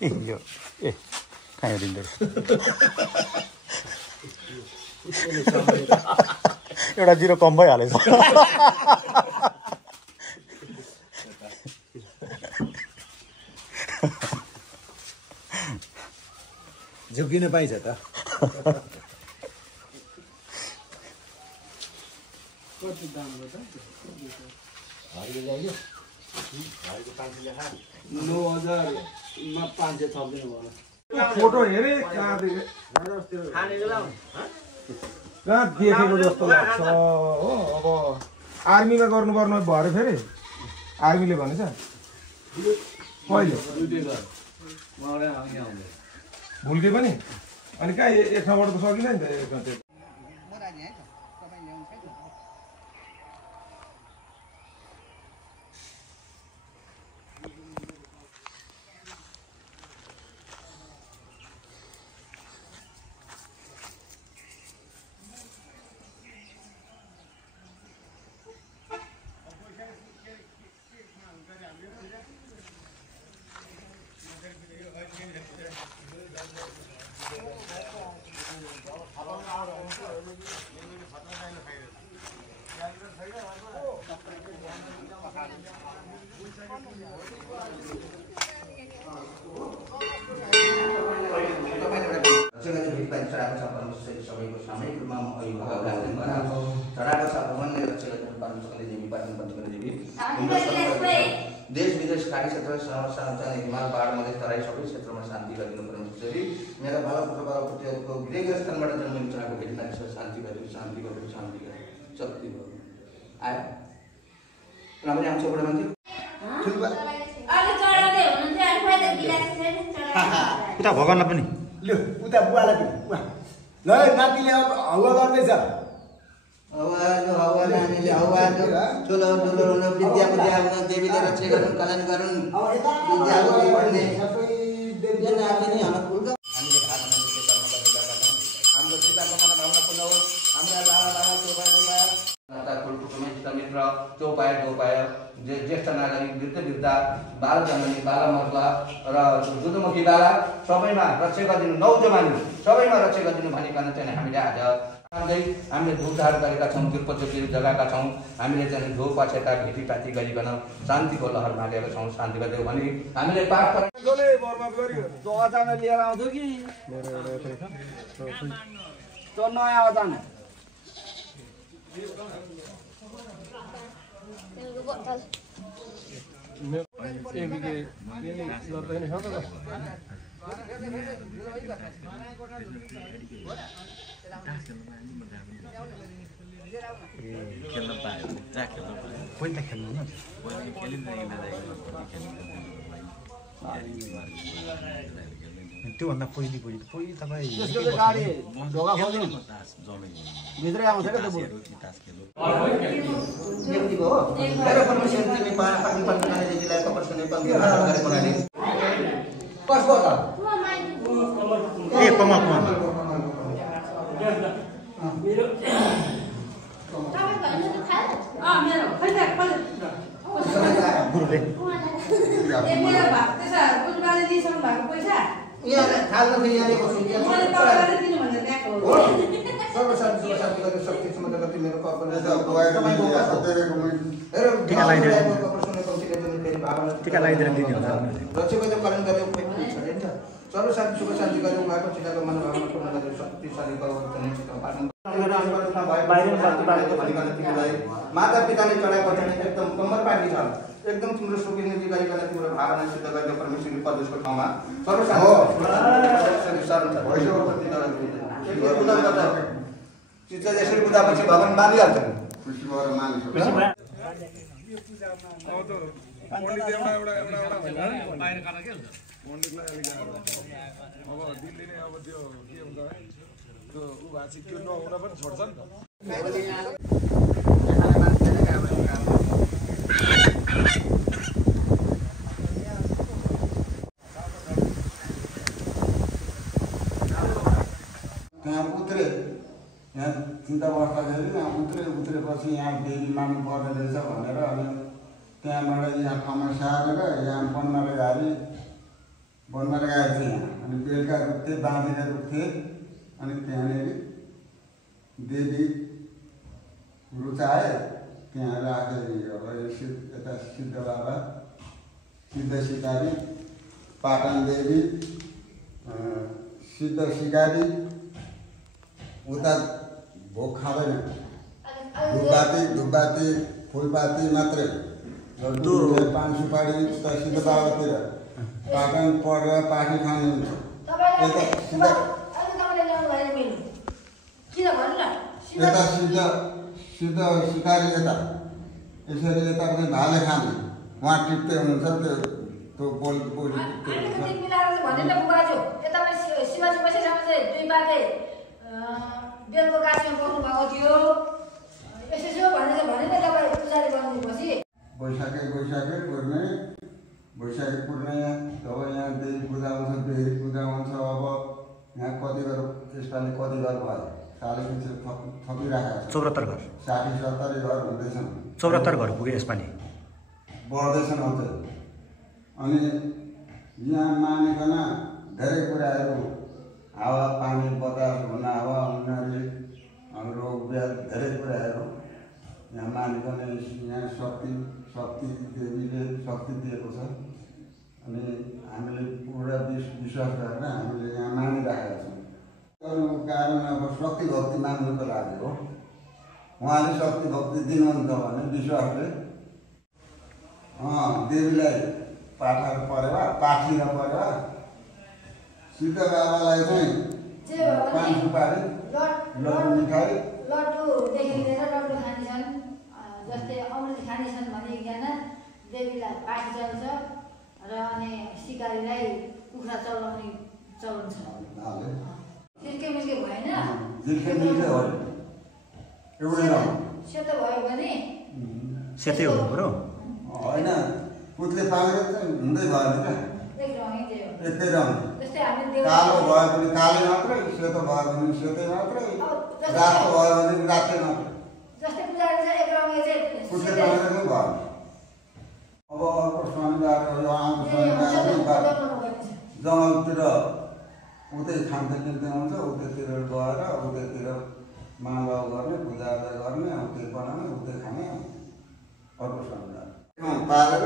ए यो ए कहाँ दिँदो एउटा 0 कम भइहालेछ झुकिन पाइन्छ त कति दाम हो त हरिले ल्यायो हरिको 500 लेखा 9000 मा 500 थप्दिनु भयो फोटो हेरे कहाँ खानेको लाउ कहाँ देखेको जस्तो लाग्छ हो अब आर्मीमा गर्नुपर्ने भएर फेरि आर्मीले भनेछ कहिले भुल्के पनि अनि कहाँ एक ठाउँबाट त सकिँदैन नि त एक ठाउँ सबैको सामूहिक रूपमा म अभिभावक गराउँछु चढाएको छ भगवानले रक्षा गर्नु पार्नुसक्ने देवी पाटन पञ्चकले देवी देश विदेश खाडी क्षेत्र सार्वजनिक हिमाल पहाड मधेस तराई सबै क्षेत्रमा शान्ति गरिदिनु परमेश्वरी मेरा बालपुत्र बालपुत्रीहरूको गृह स्थानबाट जन्मिनु चढाएको भेटनारी छ शान्ति गर्यो शान्ति गर्यो शान्ति गर्यो शक्ति भयो आयो राम्ररी आउँछ बुढा मान्छे उता भगवानलाई पनि ल्यो उता बुवालाई पनि बुवा ल नातिले अब हवा गर्दैछ हवा नानीले हवा ठुलो ठुलो हुन विद्या बुद्धिया हुन देवीले रक्षा गरून् कल्याण गरून् विद्या बुद्धि बढ्ने यो नातिनी हाम्रो फुलको हामीले भावना के कर्म गर्ने गरेका छौँ हाम्रो सीताको मनोभावना पूर्ण होस् हाम्रा लाला लाला चौपाया नाता कुलकुटुम्ब इष्टमित्र चौपाया दोपाया ज्येष्ठ नागरिक वृद्ध वृद्धा बाल जननी बाला मर्ला र जुदुमुखी बाला सबैमा रक्षा गरिदिनु नौजवानी सबैमा रक्षा गरिदिनु भनिकन चाहिँ हामीले आज हामीले धुपधार गरेका छौँ तिरुपति जगाएका छौँ हामीले चाहिँ धो पछेता भेटीपाती गरिकन शान्तिको लहर मालेका छौँ शान्ति गरिदियो भने हामीले पाठ लिएर आउँछु कि त्यो नयाँ अचान खेल्न पायो पहिला खेल्नु न त्योभन्दा पहिले तपाईँ भित्रै आउँछ क्या त्यो टिका लगाइदिएर दिने होला सर्वशान्ति सुख शान्ति गर्यो उहाँको चिताको मनोभावना पूर्ण गर्यो शक्तिशाली माता पिताले चढाएको चाहिँ एकदम कम्मर पार्टी छ एकदम तिम्रो सुखिने गरिकन तिम्रो भावना सिद्ध गर्ने परमेश्वरले प्रदेशको ठाउँमा चित्र यसरी बुझापछि भगवान मानिहाल्छन् अब दिल्लीले अब त्यो के हुन्छ है त्यो उ भाषी त्यो नहुन पनि छोड्छ नि त यहाँ उत्रे यहाँ चिन्ता बस्दाखेरि यहाँ उत्रेपछि यहाँ देवी माग्नु पर्ने रहेछ भनेर अनि त्यहाँबाट यहाँ ठाउँमा सारेर यहाँ बनमारा गाडी थियो यहाँ अनि बेलुका रुख्थे बाँधेर रुख्थे अनि त्यहाँनिर देवी रुचाए त्यहाँ राखे अब यता सिद्ध बाबा सिद्ध सिकारी पाटन देवी सिद्ध सिकारी उता भोग खाँदैन धुपबाती फुलपाती मात्रै पान सुपारी उता सिद्ध बाबातिर पाटन परेर पाठी खाने हुन्छ यता सिद्ध सिकारी यता यसरी यता पनि भाले खाने उहाँ टिप्दै हुनुहुन्छ त्यो बोली बेलको गाछमा बस्नु भएको थियो यसो भनेर तपाईँ पुजारी बन्नुपर्छ बैशाखै पुर्ने तब यहाँ देवी पूजा हुन्छ बेरी पूजा हुन्छ अब यहाँ कति घर यसपालि कति घर भयो सालैपछि थपिराखेको छ 74 घर 60-70 घर हुँदैछन् 74 घर पुगे यसपालि बढ्दैछन् अझै अनि यहाँ मानिकन धेरै कुराहरू हावा पानी बतास हुन हावा उनीहरूले रोग व्याध धेरै कुराहरू यहाँ मानिकन यहाँ शक्ति देवीले शक्ति दिएको छ अनि हामीले पुरा विश्वास गरेर हामीले यहाँ मानिराखेका छौँ गर्नुको कारण अब शक्ति भक्ति मान्नुको लागि हो उहाँले शक्ति भक्ति दिनुहुन्छ भने विश्वासले देवीलाई पाठर परेवा पाठी र परेवा सिद्ध बाबालाई चाहिँ पान सुपारी लड्डु मिठाई लड्डुदेखि लिएर लड्डु खानेछन् जस्तै अमृत खानेछन् भनिकन देवीलाई पाठी चल्छ र अनि सिकारीलाई कुखुरा चलाउने चलन छ झिल्के मिल्के भएन सेतो भयो भने सेतै हो बरु होइन पुतले पालेर चाहिँ हुँदै भयो नि एकै रङ कालो भयो भने कालै मात्रै सेतो भयो भने सेतै मात्रै रातो भयो भने रातै मात्रै पुतले पालेर चाहिँ भयो अब अर्को शनिबार यो आउँदो शनिबार जङ्गलतिर उतै खान्दै पिन्दै हुन्छ उतैतिर गएर उतैतिर मानव गर्ने पूजाआजा गर्ने उतै बनाउने उतै खाने अर्को शनिबार पालेर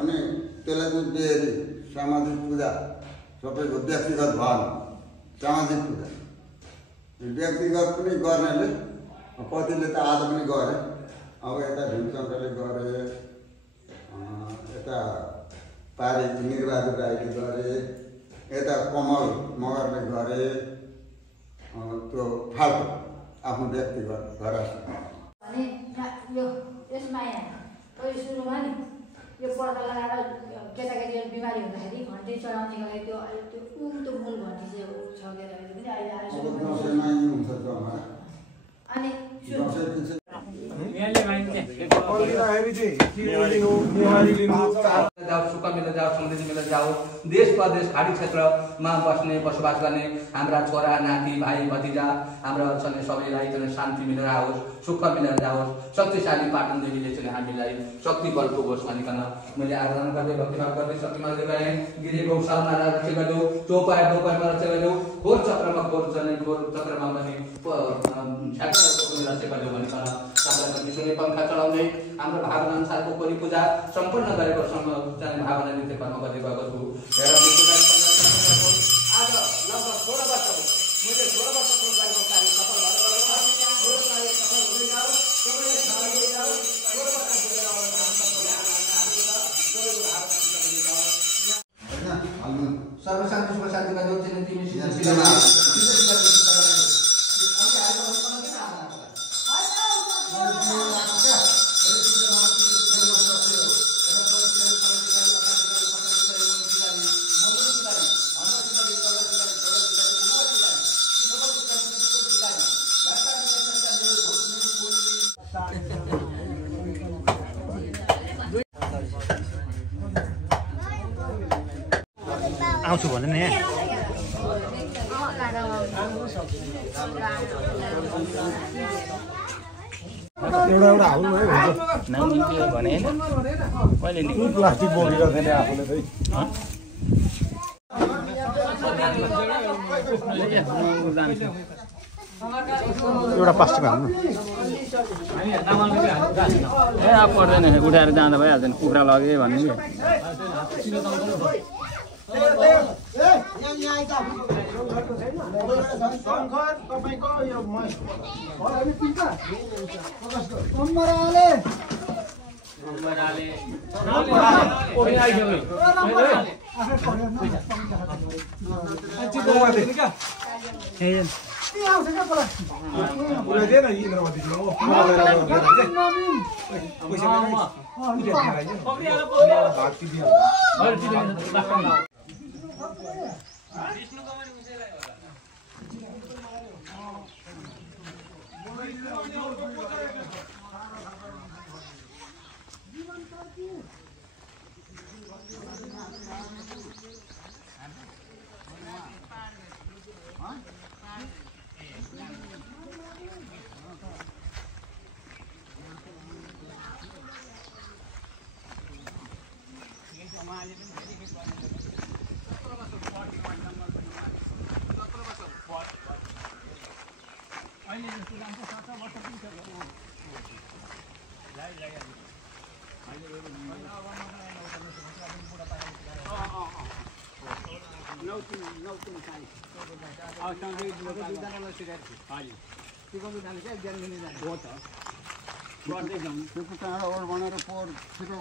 अनि त्यसलाई चाहिँ बेरी सामाजिक पूजा सबैको व्यक्तिगत भएन सामाजिक पूजा व्यक्तिगत पनि गर्नेले कतिले त आज पनि गरे अब यता भीमचन्द्रले गरे यता पारी निरबहादुर राईले गरे यता कमल मगरले गरे त्यो फाल्टो आफ्नो व्यक्तिगत घर सुरुमा नि यो पर्दा लगाएर केटाकेटीहरू बिमारी हुँदाखेरि घन्टी चढाउनेको लागि त्यो मूल घन्टी चाहिँ छ केटाकेटी पनि अनि सुख मेला जाओ समृद्धि मेला जाओ देश प्रदेश खाडी क्षेत्रमा बस्ने बसोबास गर्ने हाम्रा छोरा नाति भाइ भतिजा हाम्रा छन् सबैलाई चाहिँ शान्ति मिलेर आओस् सुख मिलेर जाओस् शक्तिशाली पाटन देवीले चाहिँ हामीलाई शक्ति बल पुगोस् भनिकन मैले आराधना गर्दै भक्तिभाव गर्दै शक्तिमानले गएँ गिरी गौशालामा रक्षा गरिदेऊ दोपायमा रक्षा गरिदेऊ घोर चक्रमा घोर चक्रमा पनि रक्षा गरिदेऊ भनिकन विष्णुले पंखा चढाउँदै हाम्रो भावना अनुसारको कोरी पूजा सम्पन्न गरेको चाहिँ भावना नृत्य कर्म गर्दै गएको छु आज लगभग 16 वर्ष हो मैले 16 वर्ष पूर्ण गरेको कार्य सफल भएर सर्वशान्ति सुख शान्तिका ज्योति तिमी आउँछु भने नि एउटा एउटा हाल्नु है नाम निक्ल्यो भने हैन कहिले निक्ल्यो प्लास्टिक बोकेको थिएन आफूले चाहिँ एउटा प्लास्टिक हाल्नु ए अब पर्दैन उठाएर जाँदा भइहाल्छ नि कुखुरा लगे भन्ने कि त्यो कुखुरालाई ओर बनाएर पोहोर छिटो